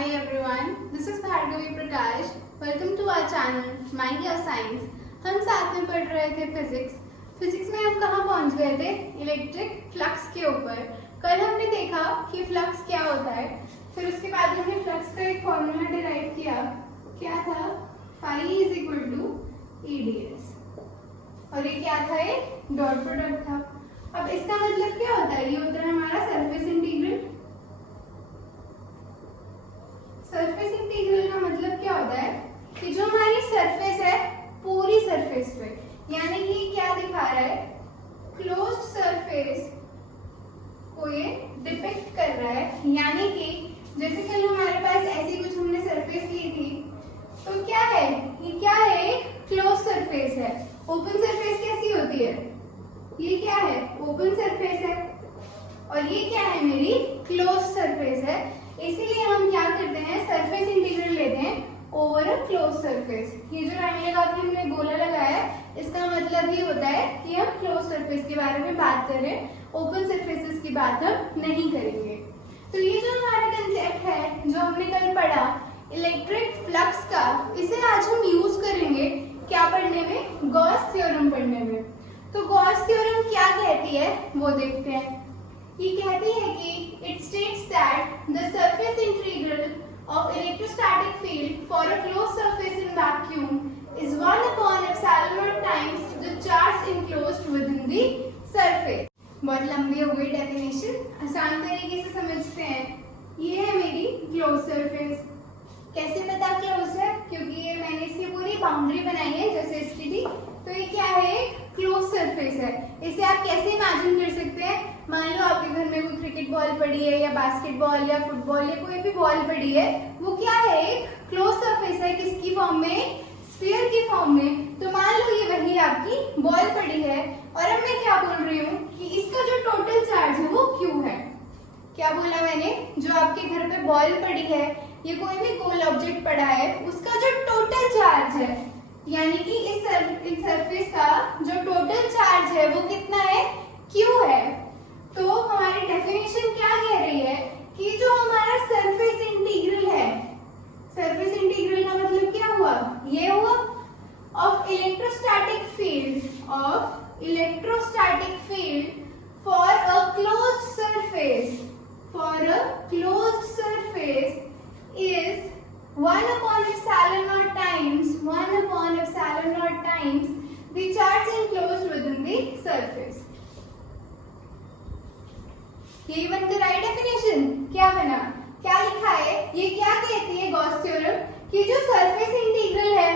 Hi everyone, this is Bhargavi Prakash. Welcome to our channel Mind Your Science. हम साथ में पढ़ रहे थे फिजिक्स में हम कहाँ पहुँच गए थे? इलेक्ट्रिक फ्लक्स के ऊपर। कल हमने देखा कि फ्लक्स क्या होता है, फिर उसके बाद हमने फ्लक्स का एक फॉर्मूला डिराइव किया। क्या था? Phi is equal to EdS, और ये क्या था? ये डॉट प्रोडक्ट था। अब इसका मतलब क्या होता है? ये होता है हमारा सरफेस इंटीग्रल। सरफेस इंटीग्रल का मतलब क्या होता है कि जो हमारी सरफेस है, पूरी सरफेस पे, यानी कि क्या दिखा रहा है? क्लोज्ड सरफेस को ये डिपिक्ट कर रहा है। यानी कि जैसे कि हमारे पास ऐसी कुछ हमने सरफेस ली थी, तो क्या है? ये क्या है? एक क्लोज सरफेस है। ओपन सरफेस कैसी होती है? ये क्या है? ओपन सरफेस है, और ये क्या है? मेरी क्लोज सरफेस है। इसीलिए हम क्या करते हैं? सरफेस इंटीग्रल लेते हैं ओवर अ क्लोज सरफेस। ये जो लाइन लगा के हमने गोला लगाया है, इसका मतलब ये होता है कि हम क्लोज सरफेस के बारे में बात कर रहे हैं, ओपन सरफेसेस की बात हम नहीं करेंगे। तो ये जो हमारा कंसेप्ट है, जो हमने कल पढ़ा इलेक्ट्रिक फ्लक्स का, इसे आज हम यूज करेंगे क्या पढ़ने में? गॉस थ्योरम पढ़ने में। तो गॉस थ्योरम क्या कहती है वो देखते हैं। ये कहती है कि it states that the surface integral of electrostatic field for a closed surface in vacuum is 1 upon epsilon naught times the charge enclosed within the surface। बहुत लंबी हो गई डेफिनेशन, आसान तरीके से समझते हैं। ये है मेरी क्लोज सरफेस। कैसे पता क्लोज है? क्योंकि ये मैंने इसकी पूरी बाउंड्री बनाई है जैसे इसकी थी। तो ये क्या है? क्लोज सरफेस है। इसे आप कैसे इमेजिन कर सकते हैं? मान लो आपके घर में कोई क्रिकेट बॉल पड़ी है, या बास्केटबॉल, या फुटबॉल, या कोई भी बॉल पड़ी है, वो क्या है? एक क्लोज सरफेस है। किसकी फॉर्म में? स्फीयर की फॉर्म में। तो मान लो ये वही आपकी बॉल पड़ी है, और अब मैं क्या बोल रही हूँ कि इसका जो टोटल चार्ज है वो Q है। क्या बोला मैंने? जो आपके घर पे बॉल पड़ी है, ये कोई भी गोल ऑब्जेक्ट पड़ा है, उसका जो टोटल चार्ज है, यानी कि इस सरफेस का जो टोटल चार्ज है वो कितना है? Q है। तो हमारी डेफिनेशन क्या कह रही है कि जो हमारा सरफेस इंटीग्रल है, सरफेस इंटीग्रल का मतलब क्या हुआ? ये हुआ of electrostatic field for a closed surface is 1 upon epsilon naught times the charge enclosed within the surface। यही बनकर आई डेफिनेशन। क्या बना? क्या लिखा है? ये क्या कहती है गॉस थ्योरम कि जो सरफेस इंटीग्रल है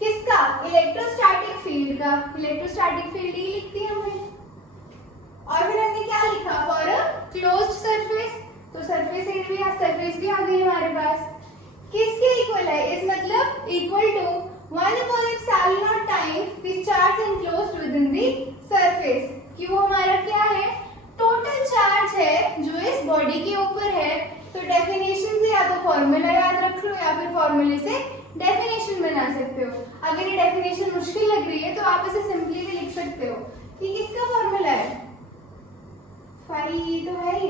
किसका? इलेक्ट्रोस्टैटिक फील्ड का। इलेक्ट्रोस्टैटिक फील्ड ही लिखती है हमने, और फिर हमने क्या लिखा? For a closed surface. तो सरफेस भी आ गई हमारे पास। किसके इक्वल है? इस मतलब equal to 1 upon epsilon naught times the charge enclosed within the surface। कि वो हमारा क्या है? टोटल चार्ज है जो इस बॉडी के ऊपर है। तो डेफिनेशन से या तो फॉर्मूला याद रख लो, या फिर फॉर्मूले से डेफिनेशन बना सकते हो। अगर ये डेफिनेशन मुश्किल लग रही है तो आप इसे सिंपली भी लिख सकते हो कि किसका फॉर्मूला है? फाई तो है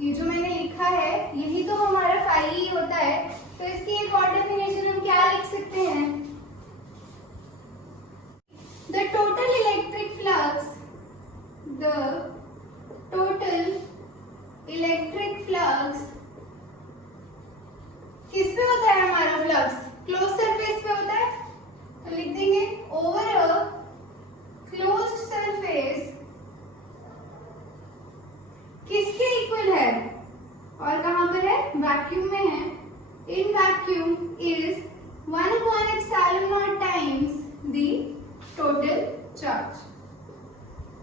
ये जो मैंने लिखा है, यही तो हमारा फाई होता है। तो इसकी एक और डेफिनेशन हम क्या लिख सकते हैं? The total electric flux किस पे होता है? हमारा फ्लक्स क्लोज सरफेस पे होता है। तो लिख देंगे ओवर अ क्लोज्ड सरफेस किसके इक्वल है? और कहां पर है? वैक्यूम में है। In vacuum is 1 upon epsilon naught times the total charge।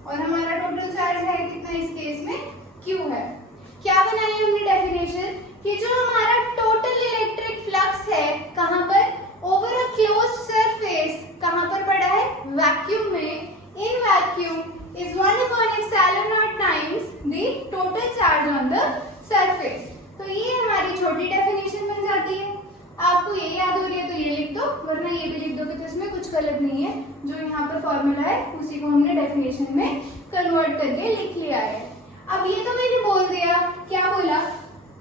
और हमारा टोटल चार्ज है कितना इस केस में? Q है। क्या बनाई हमने डेफिनेशन कि जो हमारा टोटल इलेक्ट्रिक फ्लक्स है कहां पर? Over a closed surface. कहां पर पड़ा है? वैक्यूम में। In vacuum is 1 upon epsilon naught times the total charge on the surface। तो ये हमारी छोटी डेफिनेशन बन जाती है। आपको ये याद हो रही है तो ये लिख दो, वरना ये भी लिख दोगे तो इसमें कुछ गलत नहीं है। जो यहाँ पर फॉर्मूला है उसी को हमने डेफिनेशन में कन्वर्ट करके लिख लिया है। अब ये तो मैंने बोल दिया, क्या बोला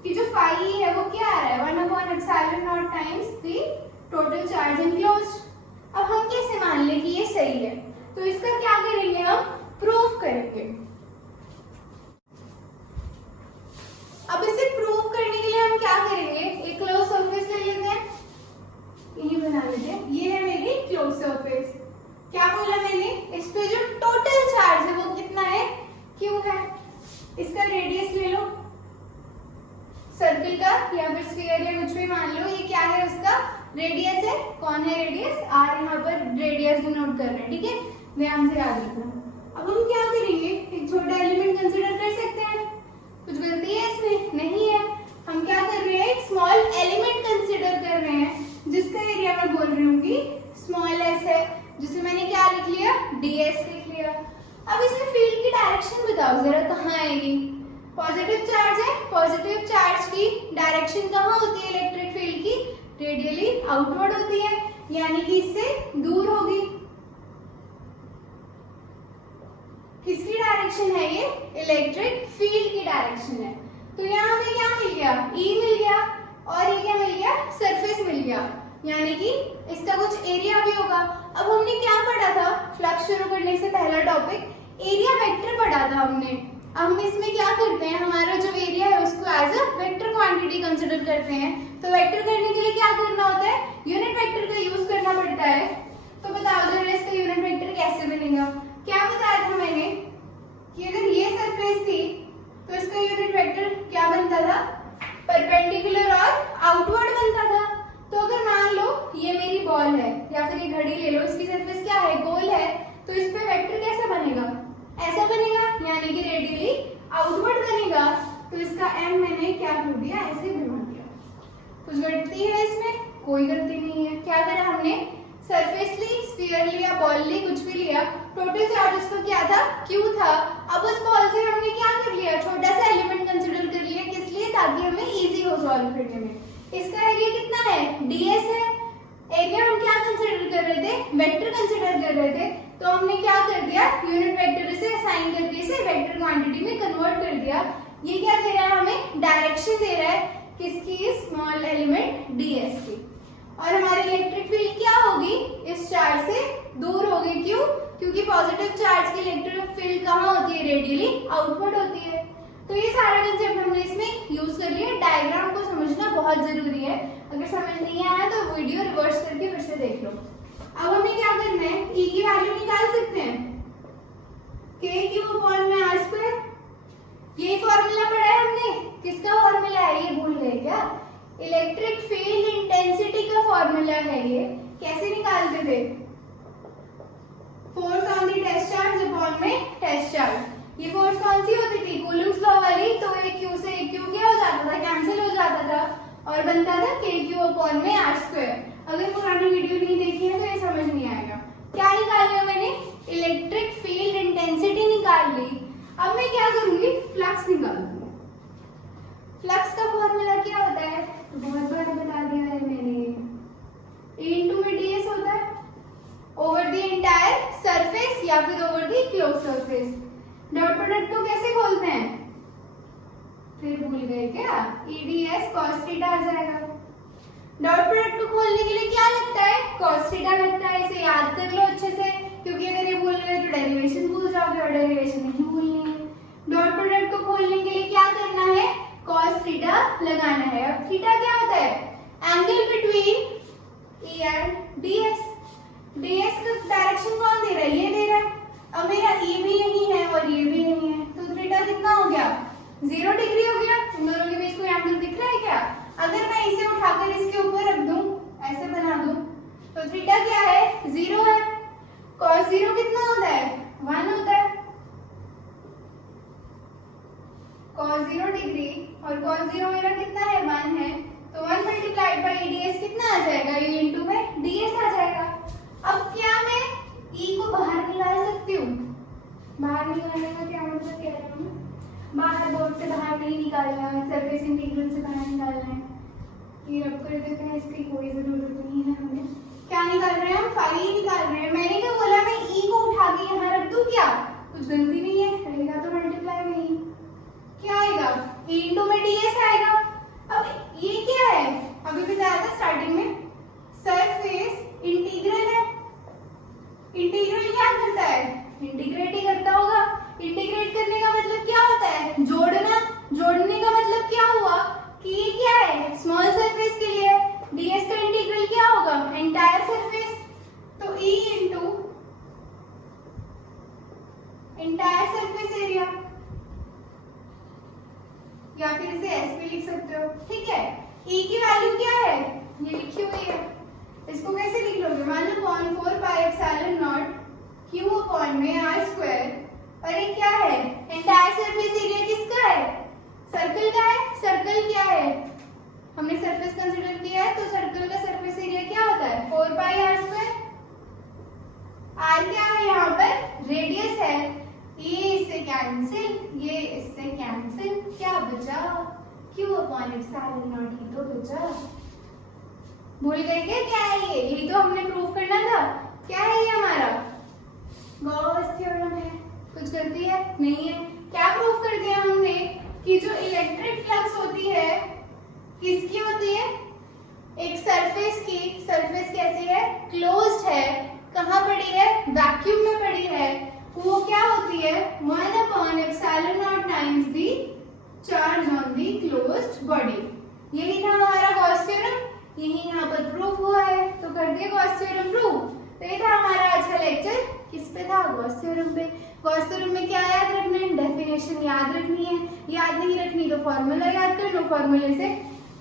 कि जो फाई है वो क्या आ रहा है, 1/ε0 times the total charge enclosed. अब हम कैसे मान लें कि ये सही है, तो इसका क्या करेंगे, हम प्रूफ करेंगे। अब इसे प्रूफ करने के लिए हम क्या करेंगे, एक क्लोज सरफेस ले लेते हैं, यही बना लेते हैं, ये है मेरी क्लोज सरफेस। क्या बोला मैंने, इस पे जो टोटल चार्ज है वो कितना है, क्यू है। इसका रेडियस ले लो सर्किल का या फिर स्फीयर या कुछ भी मान लो, ये क्या है, उसका रेडियस है। कौन है रेडियस, आर यहाँ पर रेडियस डिनोट कर रहे हैं, ठीक है, ध्यान से याद रखना। अब हम क्या करेंगे, एक छोटा एलिमेंट कंसीडर कर सकते हैं, कुछ गलती है इसमें, नहीं है। हम क्या कर रहे हैं, एक स्मॉल एलिमेंट कंसीडर कर रहे हैं जिसका एरिया मैं बोल रही हूँ कि स्मॉल एस है, जिसे मैंने क्या लिख लिया, ds लिख लिया। अब इसमें फील्ड की डायरेक्शन बताओ जरा, कहाँ आएगी, पॉजिटिव चार्ज है, पॉजिटिव चार्ज की डायरेक्शन कहाँ होती है इलेक्ट्रिक फील्ड की, रेडियली आउटवर्ड होती है, यानी कि इससे दूर होगी। किसकी डायरेक्शन है ये, इलेक्ट्रिक फील्ड की डायरेक्शन है। तो यहाँ हमें क्या मिल गया, E मिल गया, और ये क्या मिल गया, सरफेस मिल गया, यानी कि इसका कुछ एरिया भी होगा। अब हमने क्या पढ़ा था फ्लक्स शुरू करने से पहला टॉपिक, एरिया वेक्टर पढ़ा था हमने। अब हम इसमें क्या करते हैं, हमारा जो एरिया है उसको as a vector quantity consider करते हैं। तो वेक्टर करने के लिए क्या करना होता है, यूनिट वेक्टर का यूज करना पड़ता है। तो बताओ जरा इसका यूनिट वेक्टर कैसे बनेगा। क्या बताया था मैंने कि अगर ये सरफेस थी तो इसका यूनिट वेक्टर क्या बनता था, परपेंडिकुलर और आउटवर्ड बनता था। तो अगर मान लो ये मेरी बॉल है या फिर ये घड़ी ले लो, इसकी सरफेस क्या है, गोल है, तो इस पे वेक्टर कैसा बनेगा, ऐसा बनेगा, यानी कि रेडियली आउटवर्ड बनेगा। तो इसका m मैंने क्या कर दिया, ऐसे बना दिया। कुछ गलती है इसमें, कोई गलती नहीं है। क्या करा हमने, सरफेस ली, स्फीयर लिया, बॉल ली, कुछ भी लिया, टोटल चार्ज उसका क्या था, Q था। अब उस बॉल से हमने क्या कर लिया, छोटा सा एलिमेंट कंसीडर कर लिया, किस लिए, ताकि हमें इजी हो सॉल्व करने में। इसका एरिया कितना है, ds है। एरिया हम क्या कंसीडर कर रहे थे, वेक्टर कंसीडर कर रहे थे, तो हमने क्या कर दिया, यूनिट वेक्टर से असाइन करके इसे वेक्टर क्वांटिटी में कन्वर्ट कर दिया। ये क्या दे रहा है, हमें डायरेक्शन दे रहा है, किसकी, स्मॉल एलिमेंट ds की। और हमारी इलेक्ट्रिक फील्ड क्या होगी, इस चार्ज से दूर होगी, क्यों, क्योंकि पॉजिटिव चार्ज की इलेक्ट्रिक फील्ड कहाँ होती है, रेडियली आउटवर्ड होती है। तो ये सारा कंसेप्ट हमने इसमें यूज कर लिया। डायग्राम को समझना बहुत जरूरी है, अगर समझ नहीं आया तो वीडियो रिवर्स करके फिर से देख लो। अब हमें क्या करना है, E की वैल्यू निकाल सकते हैं, k/r²। ये फॉर्मूला पढ़ा है हमने, किसका फॉर्मूला है, ये भूल गए क्या, इलेक्ट्रिक फील्ड इंटेंसिटी का फॉर्मूला है ये। कैसे निकालते थे, force on the test charge upon में टेस्ट चार्ज। ये फोर्स कौन सी होती थी, कूलम्स लॉ वाली। तो ये Q से Q क्या हो जाता था, कैंसिल हो जाता था, और बनता था kq/r²। अगर पुरानी वीडियो नहीं देखी है तो ये समझ नहीं आएगा। क्या निकाल लिया मैंने, इलेक्ट्रिक फील्ड इंटेंसिटी निकाल ली। अब मैं क्या करूंगी, फ्लक्स निकाल दूंगी। फ्लक्स का फॉर्मूला क्या होता है, बहुत बार बता दिया है मैंने, E में ds होता है, ओवर द एंटायर सरफेस या फिर over the close surface. Dot product को कैसे खोलते हैं, फिर भूल गए क्या, EDS cos थीटा आ जाएगा। डॉट प्रोडक्ट को खोलने के लिए क्या लगता है, cos थीटा लगता है। इसे याद कर लो अच्छे से, क्योंकि अगर ये भूल गए तो डेरिवेशन भूल जाओगे, और डेरिवेशन नहीं भूलनी है। डॉट प्रोडक्ट को खोलने के लिए क्या करना है, cos थीटा लगाना है। अब थीटा क्या होता है, angle between E and ds। ds का डायरेक्शन कौन दे रहा है, ये दे रहा है। अब मेरा E भी यही है और ये भी यही है, तो थीटा कितना हो गया, 0 डिग्री हो गया। इन दोनों के बीच कोई एंगल दिख रहा है क्या, अगर मैं इसे उठाकर इसके ऊपर रख दूं, ऐसे बना दूं, तो थीटा क्या है, 0 है। cos 0 कितना होता है, 1 होता है। cos 0 डिग्री और cos 0 मेरा कितना है, 1 है, तो 1 मल्टीप्लाइड बाई ds कितना आ जाएगा, ये इंटू में ds आ जाएगा। अब क्या मैं E को बाहर निकाल सकती हूँ, बाहर निकालने का क्या मतलब कह रहा हूँ, बाहर बोर्ड से बाहर नहीं निकालना है, सरफेस इंटीग्रल से बाहर निकालना है। ये रब कर देते हैं, इसकी कोई जरूरत नहीं है हमें। क्या निकाल रहे हैं हम, फाई निकाल रहे हैं। मैंने क्या बोला, मैं E को उठा के यहाँ रख दूं क्या, कुछ गलती नहीं है, रहेगा तो मल्टीप्लाई में ही क्या आएगा, E इंटू में ds आएगा। अब ये क्या है, अभी बताया था स्टार्टिंग में, सरफेस इंटीग्रल है। इंटीग्रल क्या करता है, इंटीग्रेट ही करता होगा। इंटीग्रेट करने का मतलब क्या होता है, जोड़ना। जोड़ने का मतलब क्या हुआ कि ये क्या है, स्मॉल सरफेस के लिए ds का इंटीग्रल क्या होगा, एंटायर सरफेस। तो E into entire surface area, या फिर इसे S भी लिख सकते हो, ठीक है। E की वैल्यू क्या है, ये लिखी हुई है, इसको कैसे लिख लोगे, मान लो 0.4 pi epsilon not q upon में r स्क्वायर, और ये क्या है, एंटायर सरफेस एरिया किसका है, सर्कल का है। सर्कल क्या है, हमने सरफेस कंसीडर किया है, तो सर्कल का सरफेस एरिया क्या होता है, 4 पाई r स्क्वायर। r क्या है यहाँ पर, रेडियस है, ये इससे कैंसिल, ये इससे कैंसिल, क्या बचा, q अपॉन एप्सिलॉन नॉट ही तो बचा। भूल गए क्या है ये, यही तो हमने प्रूफ करना था। क्या है ये हमारा गॉस थ्योरम है, कुछ गलती है नहीं है। क्या प्रूफ कर दिया हमने कि जो इलेक्ट्रिक फ्लक्स होती है किसकी होती है, एक सरफेस की, सरफेस कैसी है, क्लोज्ड है, कहाँ पड़ी है, वैक्यूम में पड़ी है, वो क्या होती है, 1 upon epsilon not times the charge on the closed body. यही था हमारा गॉस थ्योरम, यही यहाँ पर प्रूफ हुआ है, तो कर दिया गॉस थ्योरम प्रूफ। तो ये था हमारा आज का लेक्चर, किस पे था, गॉस थ्योरम पे। गॉस थ्योरम में क्या याद रखना है, डेफिनेशन याद रखनी है, याद नहीं रखनी तो फॉर्मूला याद कर लो, फॉर्मूले से,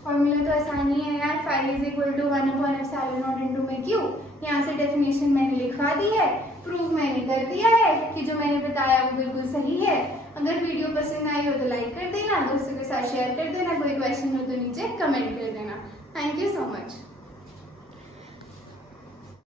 फॉर्मूला तो आसानी है यार, phi is equal to 1 upon epsilon not into में क्यू। यहाँ से डेफिनेशन मैंने लिखवा दी है, प्रूफ मैंने कर दिया है कि जो मैंने बताया वो बिल्कुल सही है। अगर वीडियो पसंद आई हो तो लाइक कर देना, दोस्तों के साथ शेयर कर देना, कोई क्वेश्चन हो तो नीचे कमेंट कर देना। Thank you so much.